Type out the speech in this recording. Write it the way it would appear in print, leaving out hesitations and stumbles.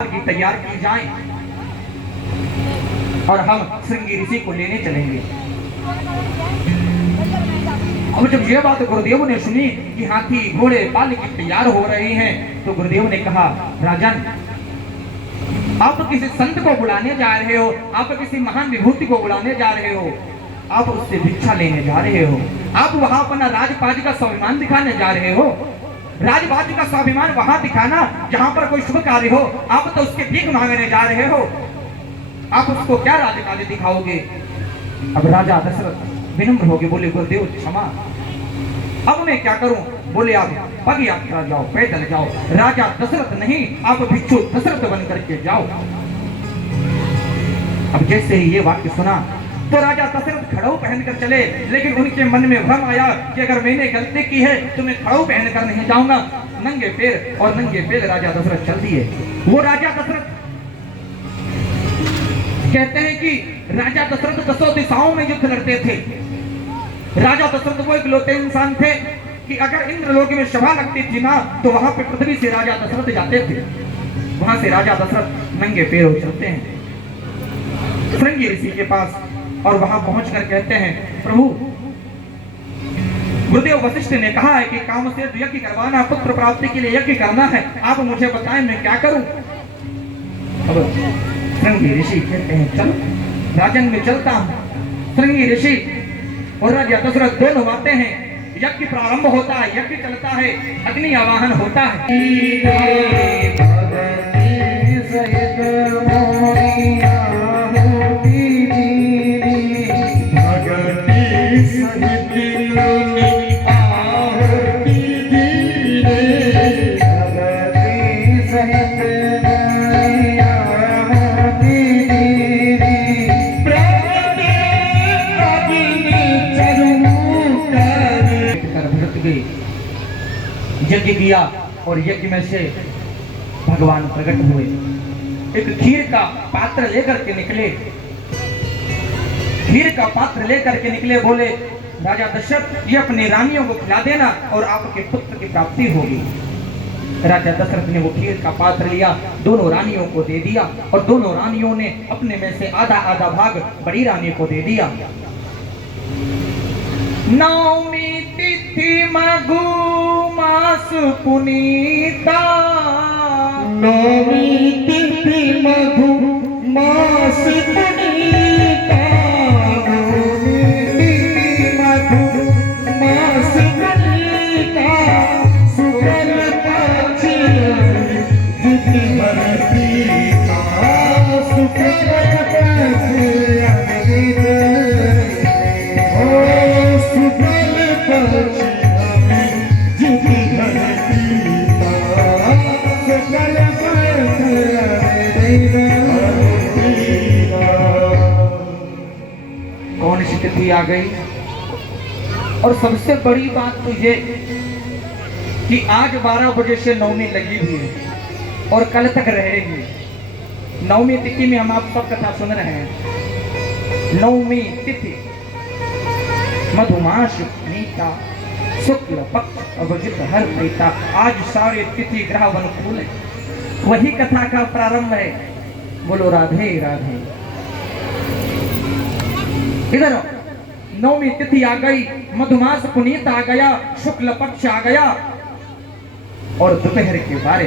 की तैयार की जाए और हम श्रृंगी ऋषि को लेने चलेंगे। अब जब यह बात गुरुदेव ने सुनी कि हाथी घोड़े पालकी तैयार हो रहे हैं, तो गुरुदेव ने कहा, राजन, आप किसी संत को बुलाने जा रहे हो, आप किसी महान विभूति को बुलाने जा रहे हो, आप उससे भिक्षा लेने जा रहे हो, आप वहां अपना राजपाट का स्वाभिमान दिखाने जा रहे हो। राजपाट का स्वाभिमान वहां दिखाना जहां पर कोई शुभ कार्य हो, आप तो उसके भीख मांगने जा रहे हो, आप उसको क्या राजकाज दिखाओगे। अब राजा दशरथ विनम्र हो गए, बोले, गुरुदेव क्षमा, अब मैं क्या करूं। बोले, आप पग यात्रा जाओ, पैदल जाओ, राजा दशरथ नहीं, आप भिक्षु दशरथ बन करके जाओ। अब जैसे ही ये वाक्य सुना तो राजा दशरथ खड़ाऊ पहनकर चले, लेकिन उनके मन में भ्रम आया कि अगर मैंने गलती की है तो मैं खड़ाऊ पहनकर नहीं जाऊंगा। नंगे पैर, और नंगे पैर राजा दशरथ चल दिए। वो राजा दशरथ कहते हैं कि राजा दशरथ 10 दिशाओं में युद्ध लड़ते थे। राजा दशरथ वो इकलौते इंसान थे कि अगर इंद्रलोक में सभा लगती थी ना, तो वहां पे पृथ्वी से राजा दशरथ जाते थे। वहां से राजा दशरथ नंगे पैरों चलते हैं श्रृंगी ऋषि के पास, और वहां पहुंचकर कहते हैं, प्रभु, गुरुदेव वशिष्ठ ने कहा है कि काम से यज्ञ करवाना, पुत्र प्राप्ति के लिए यज्ञ करना है, आप मुझे बताएं मैं क्या करूं। अब श्रृंगी ऋषि कहते हैं, चल राजन, में चलता हूं। श्रृंगी ऋषि और राजा दशरथ दोनों आते हैं, यज्ञ प्रारंभ होता है, यज्ञ चलता है, अग्नि आवाहन होता है। यज्ञ किया और यज्ञ में से भगवान प्रकट हुए, एक खीर का पात्र लेकर के निकले, खीर का पात्र लेकर के निकले। बोले, राजा दशरथ, ये अपनी रानियों को खिला देना और आपके पुत्र की प्राप्ति होगी। राजा दशरथ ने वो खीर का पात्र लिया, दोनों रानियों को दे दिया, और दोनों रानियों ने अपने में से आधा आधा भाग बड़ी रानी को दे दिया। नवमी तिथि मघु मास पुनीता, नवमी तिथि मघु मास पुनीता, नवमी तिथि मघु मास पुनीता, शुक्ल पक्ष तिथि भरतीता, शुक्ल पक्ष कौन सी तिथि आ गई। और सबसे बड़ी बात तो ये कि आज 12 बजे से नवमी लगी हुई है और कल तक रहेगी। नवमी तिथि में हम आप सब कथा सुन रहे हैं। नवमी तिथि मधुमास नीता, शुक्ल पक्ष अभिजित हर प्रीता। आज सारे तिथि ग्रह अनुकूल है, वही कथा का प्रारंभ है। बोलो राधे राधे। इधर नवमी तिथि आ गई, मधुमास पुनीत आ गया, शुक्ल पक्ष आ गया, और दोपहर के 12